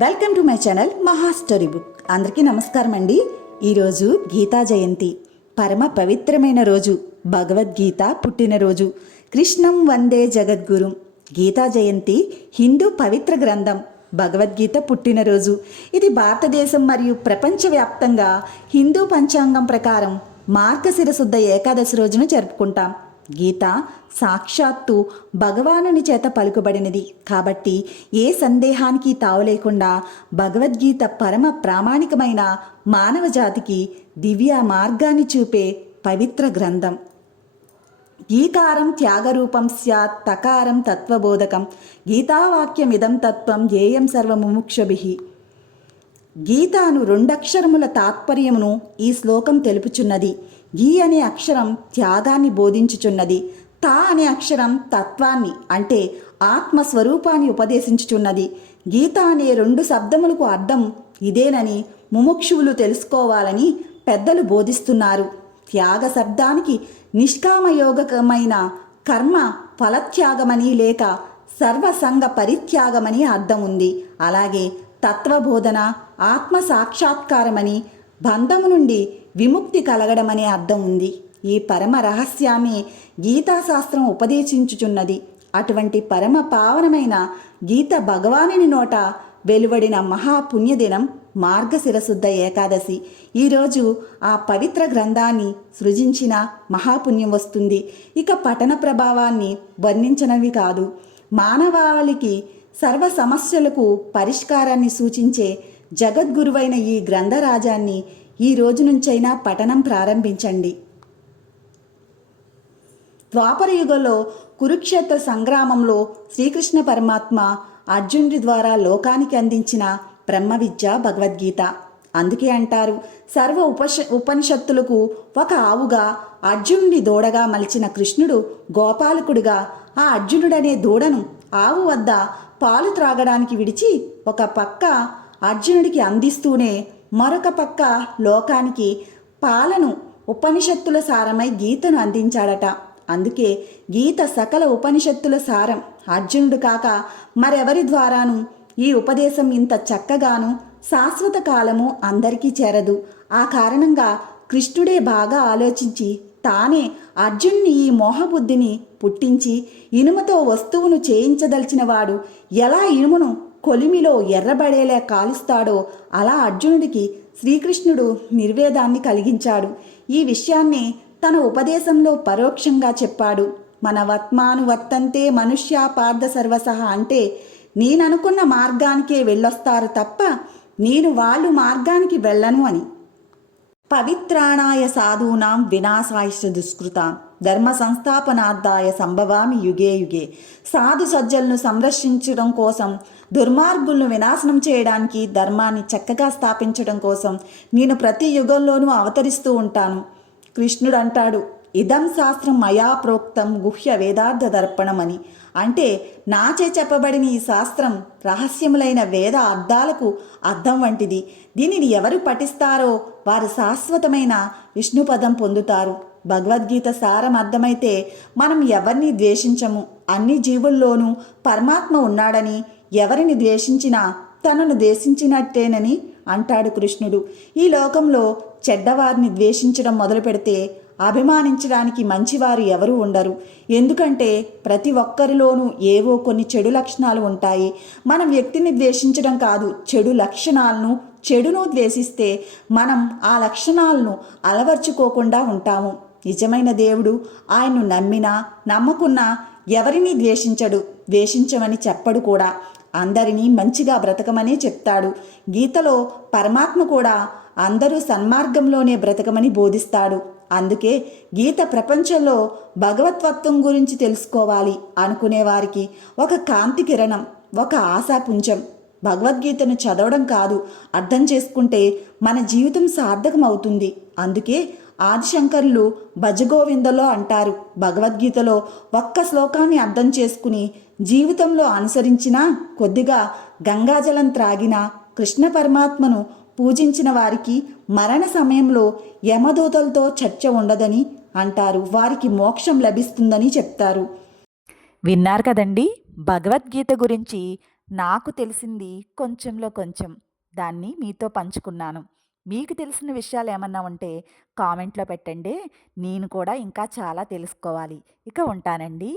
Welcome to my channel Maha story book. అందరికీ నమస్కారం అండి. ఈరోజు గీతా జయంతి. పరమ పవిత్రమైన రోజు. భగవద్గీత పుట్టినరోజు కృష్ణం వందే జగద్గురు. గీతా జయంతి హిందూ పవిత్ర గ్రంథం. భగవద్గీత పుట్టినరోజు ఇది భారతదేశం మరియు ప్రపంచవ్యాప్తంగా హిందూ పంచాంగం ప్రకారం మార్గశిర శుద్ధ ఏకాదశి రోజున జరుపుకుంటాం. గీత సాక్షాత్తు భగవానుని చేత పలుకుబడినది. కాబట్టి ఏ సందేహానికి తావులేకుండా భగవద్గీత పరమ ప్రామాణికమైన మానవ జాతికి దివ్య మార్గాన్ని చూపే పవిత్ర గ్రంథం. గీకారం త్యాగరూపం స్యాత్ తకారం తత్వబోధకం. గీతావాక్యమిదం తత్వం ఏయం సర్వముముక్షభి. గీతాను రెండక్షరముల తాత్పర్యమును ఈ శ్లోకం తెలుపుచున్నది. గీ అనే అక్షరం త్యాగాన్ని బోధించుచున్నది తా అనే అక్షరం తత్వాన్ని అంటే ఆత్మస్వరూపాన్ని ఉపదేశించుచున్నది. గీత అనే రెండు శబ్దములకు అర్థం ఇదేనని ముముక్షువులు తెలుసుకోవాలని పెద్దలు బోధిస్తున్నారు. త్యాగ శబ్దానికి నిష్కామయోగకమైన కర్మ ఫలత్యాగమని లేక సర్వసంగ పరిత్యాగమని అర్థం ఉంది. అలాగే తత్వబోధన ఆత్మ సాక్షాత్కారమని బంధము నుండి విముక్తి కలగడమనే అర్థం ఉంది. ఈ పరమ రహస్యాన్ని గీతాశాస్త్రం ఉపదేశించుచున్నది. అటువంటి పరమ పావనమైన గీత భగవానుని నోట వెలువడిన మహాపుణ్యదినం మార్గశిరశుద్ధ ఏకాదశి. ఈరోజు ఆ పవిత్ర గ్రంథాన్ని సృజించిన మహాపుణ్యం వస్తుంది. ఇక పఠన ప్రభావాన్ని వర్ణించనవి కాదు. మానవాళికి సర్వ సమస్యలకు పరిష్కారాన్ని సూచించే జగద్గురువైన ఈ గ్రంథరాజాన్ని ఈ రోజు నుంచైనా పఠనం ప్రారంభించండి. ద్వాపరయుగంలో కురుక్షేత్ర సంగ్రామంలో శ్రీకృష్ణ పరమాత్మ అర్జునుడి ద్వారా లోకానికి అందించిన బ్రహ్మ విద్య భగవద్గీత. అందుకే అంటారు సర్వ ఉపశ ఉపనిషత్తులకు ఒక ఆవుగా అర్జునుడి దూడగా మలిచిన కృష్ణుడు గోపాలకుడిగా ఆ అర్జునుడనే దూడను ఆవు వద్ద పాలు త్రాగడానికి విడిచి ఒక పక్క అర్జునుడికి అందిస్తూనే మరొక పక్క లోకానికి పాలను ఉపనిషత్తుల సారమై గీతను అందించాడట. అందుకే గీత సకల ఉపనిషత్తుల సారం. అర్జునుడు కాక మరెవరి ద్వారాను ఈ ఉపదేశం ఇంత చక్కగాను శాశ్వత కాలము అందరికీ చేరదు. ఆ కారణంగా కృష్ణుడే బాగా ఆలోచించి తానే అర్జున్ని ఈ మోహబుద్ధిని పుట్టించి ఇనుముతో వస్తువును చేయించదలిచినవాడు ఎలా ఇనుమును కొలిమిలో ఎర్రబడేలా కాలుస్తాడో అలా అర్జునుడికి శ్రీకృష్ణుడు నిర్వేదాన్ని కలిగించాడు. ఈ విషయాన్ని తన ఉపదేశంలో పరోక్షంగా చెప్పాడు. మన వత్మాను వర్తంతే మనుష్య పార్థ సర్వసహ అంటే నేననుకున్న మార్గానికే వెళ్ళొస్తారు తప్ప నేను వాళ్ళు మార్గానికి వెళ్ళను అని. పవిత్రాణాయ సాధూనాం వినాశాయ దుష్కృతాం. ధర్మ సంస్థాపనార్థాయ సంభవామి యుగే యుగే. సాధు సజ్జలను సంరక్షించడం కోసం దుర్మార్గులను వినాశనం చేయడానికి ధర్మాన్ని చక్కగా స్థాపించడం కోసం నేను ప్రతి యుగంలోనూ అవతరిస్తూ ఉంటాను. కృష్ణుడు అంటాడు ఇదం శాస్త్రం మయా ప్రోక్తం గుహ్య వేదార్థ దర్పణమని అంటే నాచే చెప్పబడిన ఈ శాస్త్రం రహస్యములైన వేద అర్థాలకు అర్థం వంటిది. దీనిని ఎవరు పఠిస్తారో వారు శాశ్వతమైన విష్ణుపదం పొందుతారు. భగవద్గీత సారం అర్థమైతే మనం ఎవరిని ద్వేషించము? అన్ని జీవుల్లోనూ పరమాత్మ ఉన్నాడని ఎవరిని ద్వేషించినా తనను ద్వేషించినట్టేనని అంటాడు కృష్ణుడు. ఈ లోకంలో చెడ్డవారిని ద్వేషించడం మొదలు పెడితే అభిమానించడానికి మంచివారు ఎవరూ ఉండరు. ఎందుకంటే ప్రతి ఒక్కరిలోనూ ఏవో కొన్ని చెడు లక్షణాలు ఉంటాయి. మనం వ్యక్తిని ద్వేషించడం కాదు చెడు లక్షణాలను చెడును ద్వేషిస్తే మనం ఆ లక్షణాలను అలవర్చుకోకుండా ఉంటాము. నిజమైన దేవుడు ఆయన్ను నమ్మినా నమ్మకున్నా ఎవరిని ద్వేషించడు ద్వేషించమని చెప్పడు కూడా. అందరినీ మంచిగా బ్రతకమనే చెప్తాడు. గీతలో పరమాత్మ కూడా అందరూ సన్మార్గంలోనే బ్రతకమని బోధిస్తాడు. అందుకే గీత ప్రపంచంలో భగవత్వత్వం గురించి తెలుసుకోవాలి అనుకునేవారికి ఒక కాంతి కిరణం ఒక ఆశాపుంజం. భగవద్గీతను చదవడం కాదు అర్థం చేసుకుంటే మన జీవితం సార్థకం అవుతుంది అందుకే ఆదిశంకరులు భజగోవిందలో అంటారు. భగవద్గీతలో ఒక్క శ్లోకాన్ని అర్థం చేసుకుని జీవితంలో అనుసరించినా కొద్దిగా గంగాజలం త్రాగినా కృష్ణ పరమాత్మను పూజించిన వారికి మరణ సమయంలో యమదూతలతో చర్చ ఉండదని అంటారు. వారికి మోక్షం లభిస్తుందని చెప్తారు. విన్నారు కదండి? భగవద్గీత గురించి నాకు తెలిసింది కొంచెంలో కొంచెం దాన్ని మీతో పంచుకున్నాను. మీకు తెలిసిన విషయాలు ఏమన్నా ఉంటే కామెంట్లో పెట్టండి. నేను కూడా ఇంకా చాలా తెలుసుకోవాలి. ఇక ఉంటానండి.